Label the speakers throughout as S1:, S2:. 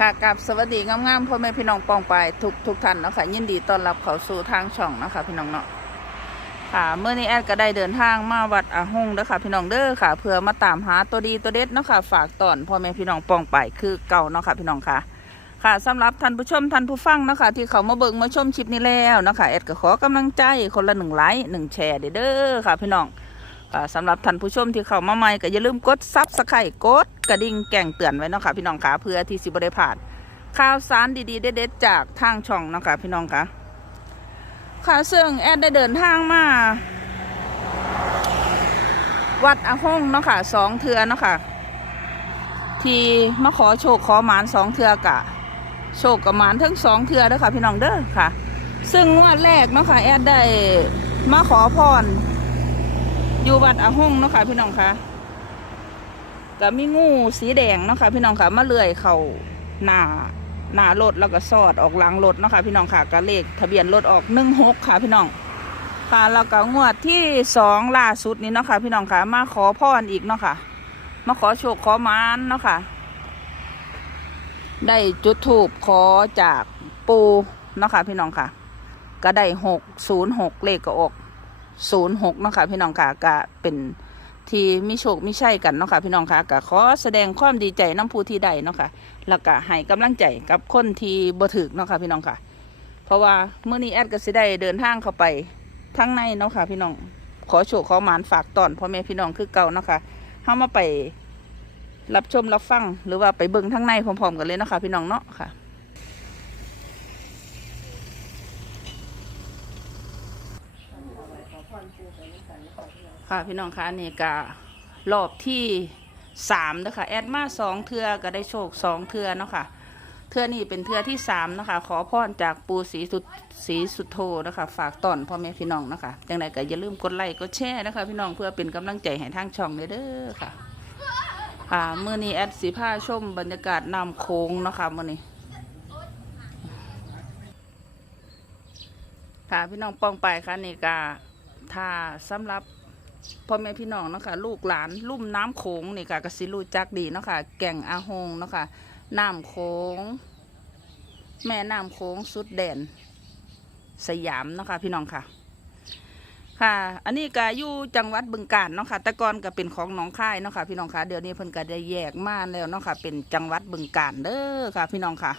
S1: ค่ะกับสวัสดีงามๆพ่อแม่พี่น้องปองไปทุกทุกท่านนะค่ะยินดีต้อนรับเข้าสู่ทางช่องนะคะพี่น้องเนาะค่ะเมื่อนี้แอดก็ได้เดินทางมาวัดอาหงเด้อค่ะ พี่น้องเด้อค่ะเพื่อมาตามหาตัวดีตัวเด็ดเนาะค่ะฝากตอนพ่อแม่พี่น้องปองไปคือเก่าเนาะค่ะพี่น้องค่ะ ค่ะสำหรับท่านผู้ชมท่านผู้ฟังเนาะคะที่เขามาเบิ่งมาชมคลิปนี้แล้วเนาะคะแอดก็ขอกำลังใจคนละหนึ่งไลค์หนึ่งแชร์เด้อค่ะพี่น้อง สำหรับท่านผู้ชมที่เข้ามาใหม่ก็อย่าลืมกดซับสไครต์กดกระดิ่งแก่งเตือนไว้เนาะค่ะพี่น้องค่ะเพื่อที่สิบได้พลาดข่าวสารดีๆเด็ดๆจากทางช่องเนาะค่ะพี่น้องค่ะค่ะซึ่งแอดได้เดินทางมา วัดอาหงเนาะค่ะสองเทือเนาะค่ะที่มาขอโชคขอหมานสองเทือกะ โชคกับหมานทั้งสองเทือเด้อค่ะพี่น้องเด้อค่ะ ซึ่งงวดแรกเนาะค่ะแอดได้มาขอพร อยู่วัดอาห้องเนาะค่ะพี่น้องค่ะก็มีงูสีแดงเนาะค่ะพี่น้องค่ะมาเลื่อยเข่าหน้าหน้ารถแล้วก็สอดออกหลังรถเนาะค่ะพี่น้องค่ะก็เลขทะเบียนรถออกหนึ่งหกค่ะพี่น้องค่ะแล้วก็งวดที่สองล่าสุดนี้เนาะค่ะพี่น้องค่ะมาขอพรอีกเนาะค่ะ มาขอโชคขอมานเนาะค่ะ ได้จุดถูกขอจากปูเนาะค่ะพี่น้องค่ะ ก็ได้หกศูนย์หกเลขก็ออก ศูนย์หกเนาะค่ะพี่น้องค่ะก็เป็นที่มีโชคมีชัยกันเนาะค่ะพี่น้องค่ะก็ขอแสดงความดีใจน้ำผู้ที่ใดเนาะค่ะแล้วก็ให้กำลังใจกับคนที่บ่ถึกเนาะค่ะพี่น้องค่ะ เพราะว่าเมื่อนี้แอดก็สิได้เดินทางเข้าไปทั้งในเนาะค่ะพี่น้องขอโชคขอหมานฝากตอนพ่อแม่พี่น้องคือเก่าเนาะค่ะเฮามาไปรับชมรับฟังหรือว่าไปเบิ่งทั้งในพร้อมๆกันเลยเนาะคะพี่น้องเนาะค่ะ ค่ะพี่น้องคะนี่ก็รอบที่สามนะคะแอดมาสองเทือก็ได้โชคสองเทือเนาะค่ะเทือนี่เป็นเทือที่สามนะคะขอพรจากปูสีสุดสีสุดโทนะคะ ฝากตอนพ่อแม่พี่น้องนะคะจังไดก็อย่าลืมกดไลค์กดแชร์นะคะ พี่น้องเพื่อเป็นกำลังใจให้ทางช่องเด้อค่ะค่ะเมื่อนี้แอดสีผ้าชมบรรยากาศน้ำโค้งนะคะเมื่อนี้ค่ะพี่น้องป้องไปค่ะนี่ก็ถ้าสำหรับ พ่อแม่พี่น้องเนาะค่ะลูกหลานลุ่มน้ำโขงนี่ก็กสิรู้จักดีเนาะค่ะแก่งอาหงเนาะค่ะน้ำโขงแม่น้ำโขงสุดแดน สยามเนาะค่ะพี่น้องค่ะ ค่ะ อันนี้ก็อยู่จังหวัดบึงกาฬเนาะค่ะแต่ก่อนก็เป็นของหนองคายเนาะค่ะพี่น้องค่ะเดี๋ยวนี้เพิ่นก็ได้แยกมาแล้วเนาะค่ะ เป็นจังหวัดบึงกาฬเด้อค่ะ พี่น้องค่ะ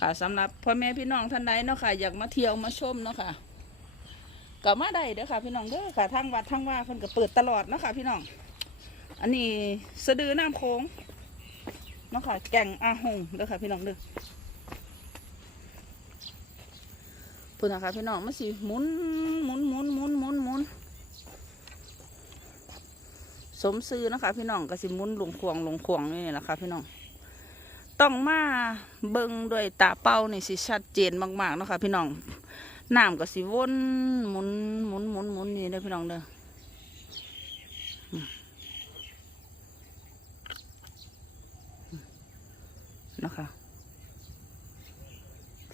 S1: ค่ะสำหรับพ่อแม่พี่น้องท่านใดเนาะค่ะอยากมาเที่ยวมาชมเนาะค่ะ ก็มาได้เด้อค่ะพี่น้องเด้อค่ะทางวัดทางว่าเพิ่นก็เปิดตลอดเนาะค่ะพี่น้อง อันนี้สะดือน้ำโค้งเนาะค่ะแก่งอาหงเด้อค่ะพี่น้องเด้อพุ่นนะคะพี่น้องมันสิหมุนหมุนหมุนหมุนหมุนหมุนสมซื้อนะคะ พี่น้องก็สิหมุนหลงควงหลงควงนี่แหละค่ะพี่น้องต้องมาเบิ่งด้วยตาเป้านี่สิชัดเจนมากๆเนาะคะพี่น้อง น้ำก็สิวนหมุนหมุนหมุนหมุนนี่เด้อพี่น้องเด้อนะคะ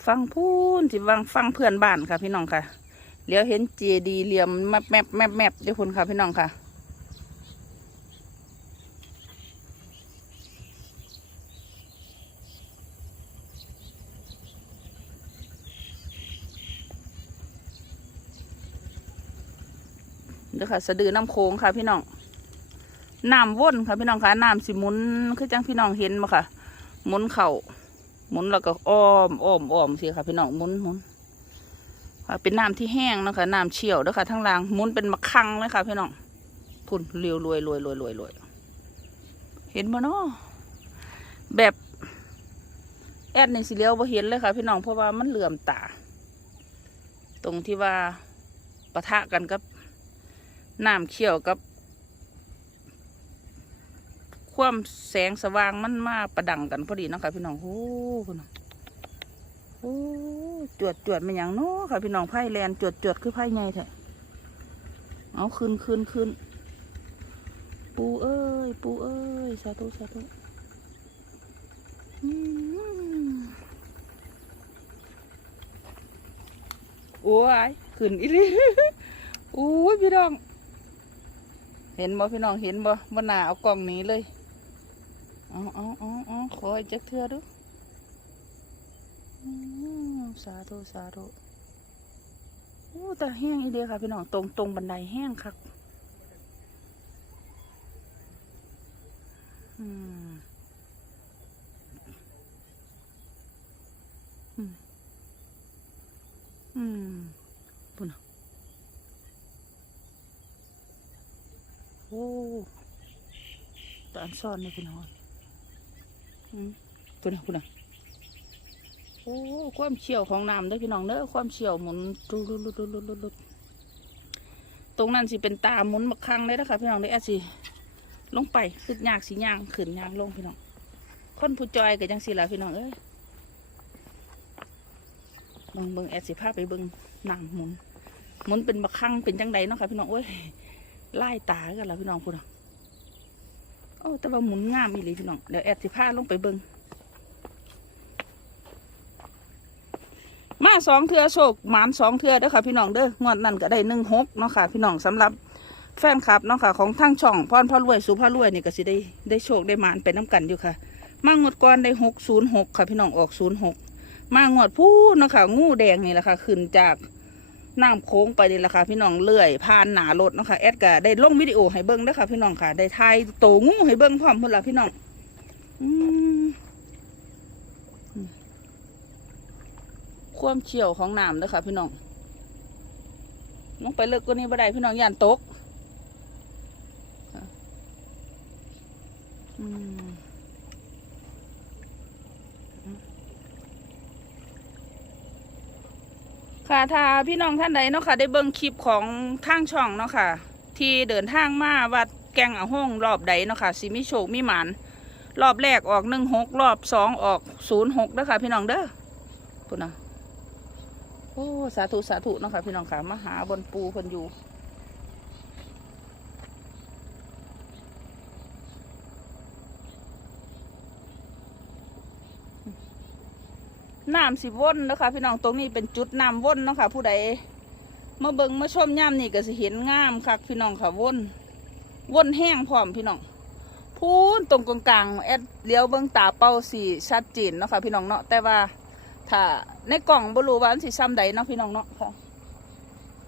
S1: ฟังพูนสิวังฟังเพื่อนบ้านค่ะพี่น้องค่ะเลี้ยวเห็นเจดีเหลี่ยมแมบแมบแมบแมบด้วยคุณค่ะพี่น้องค่ะ ค่ะ สะดือน้ำโค้งค่ะ พี่น้องน้ำว่นค่ะ พี่น้องค่ะน้ำสิหมุนคือจังพี่น้องเห็นมาค่ะ หมุนเข่าหมุนแล้วก็อ้อมอ้อมอ้อมสิค่ะ พี่น้องหมุนหมุนค่ะเป็นน้ำที่แห้งนะคะน้ำเชี่ยวเด้อค่ะทั้งรางหมุนเป็นมะคังเลยค่ะ พี่น้องพุ่นเรียวรวยรวยรวยรวยรวยเห็นบ่เนาะแบบแอดในสีเลี้ยวบ่เห็นเลยค่ะ พี่น้องเพราะว่ามันเหลื่อมตา ตรงที่ว่าปะทะกันกับ น้ำเชี่ยวกับ ความแสงสว่างมันมาประดังกันพอดีเนาะค่ะพี่น้องโอ้พี่น้องโอ้จวดจวดเป็นอย่างเนาะค่ะพี่น้องไพ่แลนจวดจวดคือไพ่ไงแท้เอาขึ้นขึ้นขึ้นปูเอ้ย ปูเอ้ย สาธุสาธุอืมโอ้ยขึ้นอีลีโอ้ยพี่น้อง เห็นบ่พี่น้องเห็นบ่บ่น่าเอากล่องนี้เลยเอาเอาเอาเอาขออีกจักเทือดูสาธุสาธุโอ้แต่แห้งอีเดียค่ะพี่น้องตรงตรงบันไดแห้งคักอืมอืมอืมปุ่นน่ะโอ้ ตอันซ่อนเลยพี่น้องอืมปุ่นน่ะปุ่นน่ะโอ้ความเชี่ยวของน้ำเด้อพี่น้องเด้อความเชี่ยวหมุนลุลุลุลุลุลุลุตรงนั้นสิเป็นตาหมุนบักคังเลยนะคะพี่น้องเด้อแอดสิลงไปขึ้นยากสิย่างขึ้นย่างลงพี่น้องคนผู้จอยก็จังสิล่ะพี่น้องเอ้ยเบิ่งเบิ่งแอดสิพาไปเบิ่งน้ำหมุนหมุนเป็นบักคังเป็นจังใดเนาะค่ะพี่น้องโอ้ยไล่ตากันละพี่น้องพูดอะโอ้แต่ว่าหมุนงามอีหลีพี่น้องเดี๋ยวแอดสิพาลงไปเบิ่งมาสองเทือโชคหมานสองเทือเด้อค่ะพี่น้องเด้องวดนั้นก็ได้หนึ่งหกเนาะค่ะ พี่น้องสำหรับแฟนคลับเนาะค่ะของทั้งช่องพรพ่อรวยสุภารวยนี่ก็สิได้ได้โชคได้หมานไปน้กันอยู่ค่ะ มางวดก่อนได้หกศูนย์หกค่ะ พี่น้องออกศูนย์หกมางวดพูดเนาะค่ะงูแดงนี่แหละค่ะขึ้นจาก น้ำโค้งไปนี่แหละค่ะพี่น้องเลื่อยผ่านหนารถเนาะค่ะแอดก็ได้ลงวิดีโอให้เบิ้งด้อค่ะพี่น้องค่ะ ได้ถ่ายโตงูให้เบิ้งพร้อมพุ่นละพี่น้องอืมความเชี่ยวของน้ำด้อค่ะพี่น้องลงไปเลิกกว่านี้บ่ได้พี่น้องย่านตกค่ะอืม ค่ะถ้าพี่น้องท่านใดเนาะค่ะ ได้เบิ่งคลิปของทางช่องเนาะค่ะ ที่เดินทางมาวัดแกงอาห้องรอบใดเนาะค่ะสิมิโชคมิหมานรอบแรกออกหนึ่งหกรอบสองออกศูนย์หกเด้อค่ะ พี่น้องเด้อพุ่นะโอ้สาธุสาธุเนาะค่ะพี่น้องค่ะมาหาบนปูคนอยู่ น้ำสิว่นนะคะพี่น้องตรงนี้เป็นจุดน้ำว่นนะคะผู้ใดมาเบิงมาชมย่ำนี่ก็สิเห็นงามคักพี่น้องค่ะว่นว่นแห้งพร้อมพี่น้องพูนตรงกลางแอดเลี้ยวเบิงตาเป้าสีชัดเจนเนาะค่ะพี่น้องเนาะแต่ว่าถ้าในกล่องบรูว่ามันสิซ้ำใดเนาะพี่น้องเนาะค่ะ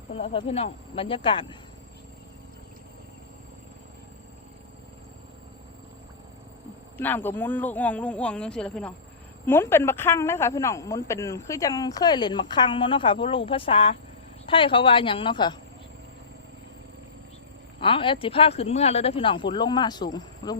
S1: เป็นไรค่ะพี่น้องบรรยากาศน้ำกับมุนลูกอ่วงลูกอ่วงยังสิละพี่น้อง หมุนเป็นมะขังเลยค่ะพี่น้องหมุนเป็นคือจังเคยเล่นมะขังมั้งเนาะค่ะผู้รู้ภาษาไทยเขาว่าอย่างเนาะค่ะอ๋อแอดสิผ้าขึ้นเมื่อแล้วได้พี่น้องฝนลงมาสูงลง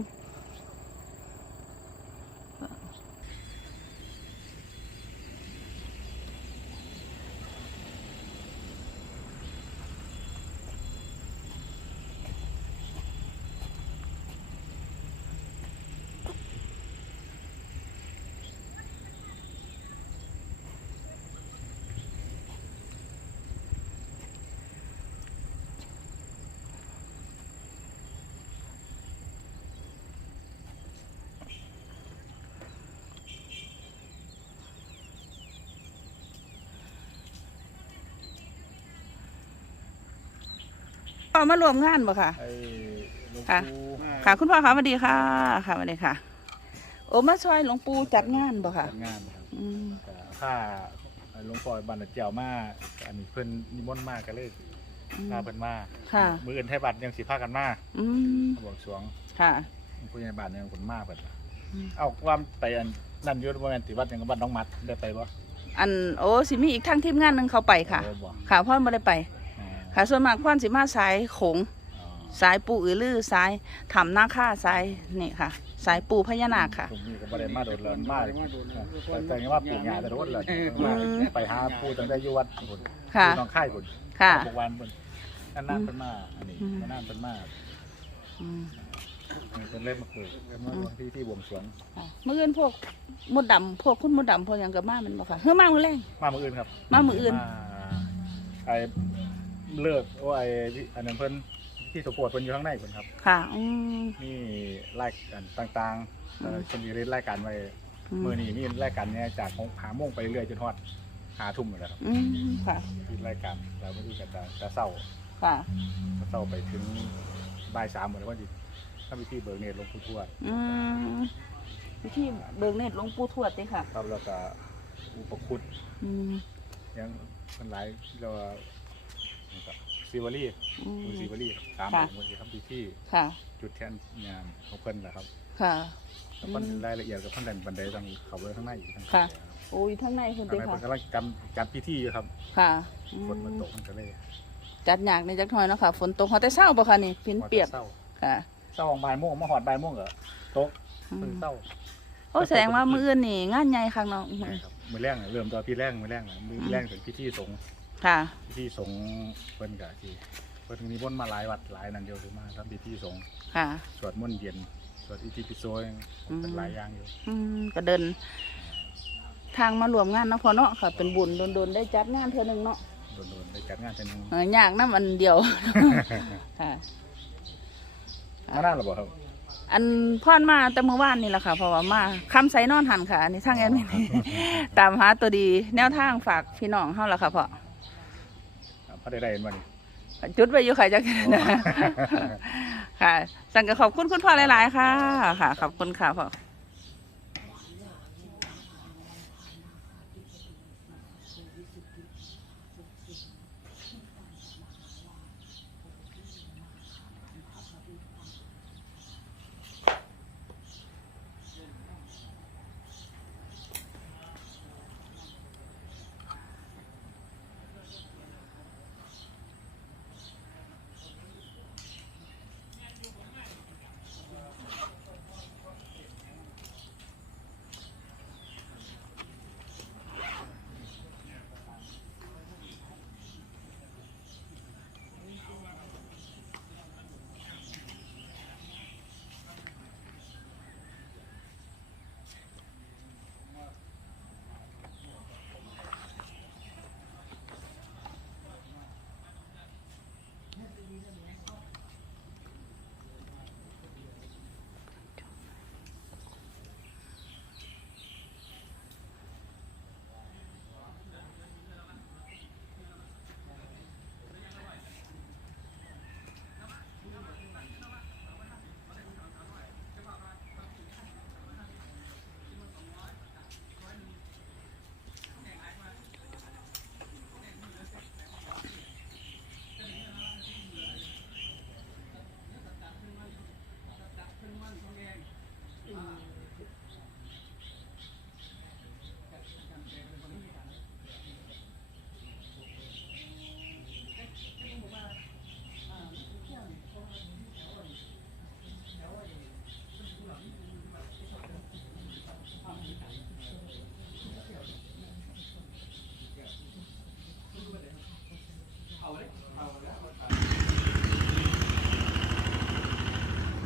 S1: อามารวมงานบ่ค่ะ
S2: ไอ้หลวง
S1: ค่ะ
S2: ปู่
S1: ค่ะ คุณพ่อคะสวัสดีค่ะ ค่ะสวัสดีค่ะ โอ้มาช่วยหลวงปู่จัดงานบ่ค่ะ
S2: จัดงานครับ
S1: อืม
S2: แต่ถ้าหลวงพ่อบันเจียวมาอันนี้เพิ่นนิมนต์มาก็เลย
S1: อืม
S2: พาเพิ่นมา
S1: ค่ะ
S2: มืออื่นไทยบัตรยังสิพากันมา
S1: อืม
S2: บวงสรวง
S1: ค่ะ
S2: ผู้ใหญ่บ้านยังคนมาเพิ่นว่า
S1: อืม
S2: เอาความไปอันนั่นอยุทธว่าแม่นติวัดยังกับบ้านน้องมัดได้ไปบ่
S1: อันโอ้สิมีอีกทางทีมงานหนึงเขาไปค่ะ
S2: โอ้บ่
S1: ค่ะพ่อไม่ได้ไป
S2: อ่า
S1: ค่ะส่วนมากพ่อสิมาสายโขง
S2: อ๋อ
S1: สายปูอือลือสายถำหน้าค่าสายนี่ค่ะ สายปูพญานาคค่ะ
S2: ผมนี่ก็บ่ได้มาโดดเลยมาแต่แต่ยังว่าปีงานแต่โดดเลยมาไปหาปู่ตั้งแต่อยู่วัดพุ่น
S1: ค่ะ
S2: อยู่หน้องค่ายพุ่น
S1: ค่ะ
S2: ทุกวันพุ่นนั่นนั่นเพิ่นมาอันนี้
S1: อืม
S2: นั่นเพิ่นมา
S1: อืม
S2: เป็นเล่มมาคุยเมื่อวันที่ที่บวงสรวง
S1: ค่ะเมื่อเงินพวกมดดำพวกคุณมดดำพวกหยังกับมาแมันบ่ค่ะเฮ้ยมามือแรง
S2: มาเมื่ออื่นครับ
S1: มามื้ออื่น
S2: มาไอ้ เลิกโอ้ไอ้ที่อันนั้นเพิ่นที่สปวดเพิ่นอยู่ข้างในเพิ่นครับ
S1: ค่ะอืม
S2: นี่รายการต่างๆเอ่อเพิ่นมีรายการไว้
S1: อืม
S2: มื้อนี้มีรายการเนี่ยจากของหาโมงไปเรื่อยจนฮอดหาทุ่มเลยครับ
S1: อืมค่ะ
S2: ที่รายการแล้วมื้อนี้ก็จะจะเศร้า
S1: ค่ะ
S2: จะเศร้าไปถึงบ่ายสามหมดแล้วว่าสิถ้าวิธีเบิกเนตรหลวงปู่ทวด
S1: อืมที่เบิกเนตรหลวงปู่ทวดนี่ค่ะ
S2: ครับแล้วก็อุปคุต
S1: อืม
S2: ยังมันหลายเรียกว่า นะครับซีวารี
S1: อืม
S2: ดูซีวารีตาม
S1: ค่ะ
S2: มันจะทำพิธี
S1: ค่ะ
S2: จุดแทนงานของเพิ่นนะครับ
S1: ค่ะ
S2: แล้วเพิ่น
S1: อืม
S2: รายละเอียดกับเพิ่นดันบันไดต้องเข้าไปข้างในอีกทาง
S1: ค่ะ โอ้ยทั้งในคุณ
S2: ข้าง
S1: ติ
S2: ใน
S1: ค่ะ
S2: เพิ่นกำลังการการพิธีอยู่ครับ
S1: ค่ะอื
S2: ฝนมัน
S1: ม
S2: ตกมันก็เลย
S1: จัดยากในจักหน่อยเนาะค่ะ ฝนตกเขาแต่เช้าบ่ค่ะนี่ฝนเปียก
S2: เศร้า
S1: ค่ะ
S2: เศร้าของบ่ายโมงมาหอดบ่ายโมงก็ตก
S1: อื
S2: เพิ่
S1: ม
S2: งเศร้า
S1: โอ้แสดงว่ามื้ออื่นนี่งานใหญ่คักเนาะ
S2: ใช่ครับมือแรงน่ะเริ่มตอนพี่แรงมือแรงน่ะมือแรงเป็นพิธีสงฆ์
S1: ค่ะ
S2: พิธีสงฆ์เพิ่นก็ที่เพิ่นมีบนต์มาหลายวัดหลายนั่นเดียวคือมาทำพิธีสงฆ์
S1: ค่ะ
S2: สวดมนต์เย็นสวดอิติปิโสยังเป็นหลายอย่างอยู่
S1: อืมก็เดิน ทางมารวมงานเนาะพอเนาะค่ะ เป็นบุญโดนๆได้จัดงานเทื่อหนึงเนาะ
S2: โดนๆได้จัดงานเป็น
S1: เออยากนำอันเดียว ค่ะ
S2: มานานหรือเปล่าครับ
S1: อันพอนมาแต่เมื่อวานนี่แหละค่ะเพราะว่ามาคำไสนอนหันค่ะ อันนี้ทางแอดมินตามหาตัวดีแนวทางฝากพี่น้องเฮาล่ะค่ะพ่อ
S2: พอได้ได้เห็นบ่นี่
S1: จุดไว้อยู่ค่ะจักค่ะสั่งก็ขอบคุณคุณพ่อหลาย ๆ ค่ะ ค่ะ ขอบคุณค่ะพ่อ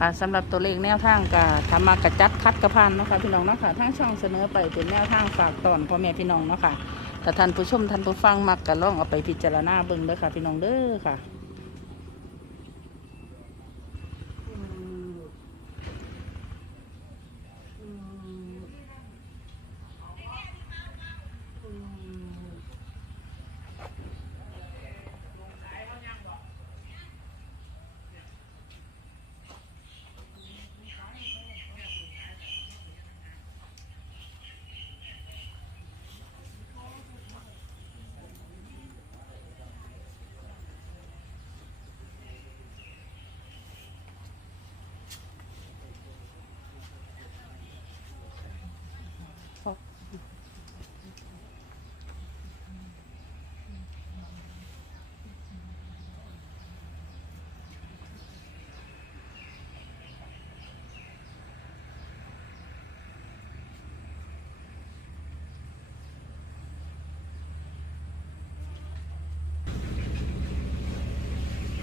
S1: ค่ะสำหรับตัวเลขแนวทางกะทำมากระจัดคัดกระพันเนาะค่ะพี่น้องเนาะค่ะทั้งช่องเสนอไปเป็นแนวทางฝากตอนพ่อแม่พี่น้องเนาะค่ะแต่ท่านผู้ชมท่านผู้ฟังมักกะล่องเอาไปพิจารณาเบิ่งเด้อค่ะพี่น้องเด้อค่ะ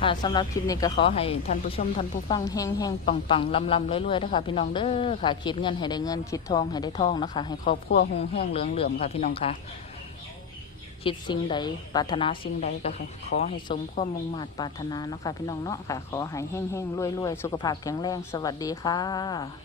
S1: ค่ะสำหรับคลิปนี้ก็ขอให้ท่านผู้ชมท่านผู้ฟังแห้งแห้งปังปังลำลำรวยๆนะคะพี่น้องเด้อค่ะคิดเงินให้ได้เงินคิดทองให้ได้ทองนะคะ ให้ครอบครัวหงแห้งเหลืองเหลื่อมค่ะพี่น้องค่ะ คิดสิ่งใดปรารถนาสิ่งใดก็ขอให้สมความมุ่งมา่ปรารถนาเนาะค่ะพี่น้องเนาะค่ะ ขอให้แห้งแห้งรวยรวยๆสุขภาพแข็งแรงสวัสดีค่ะ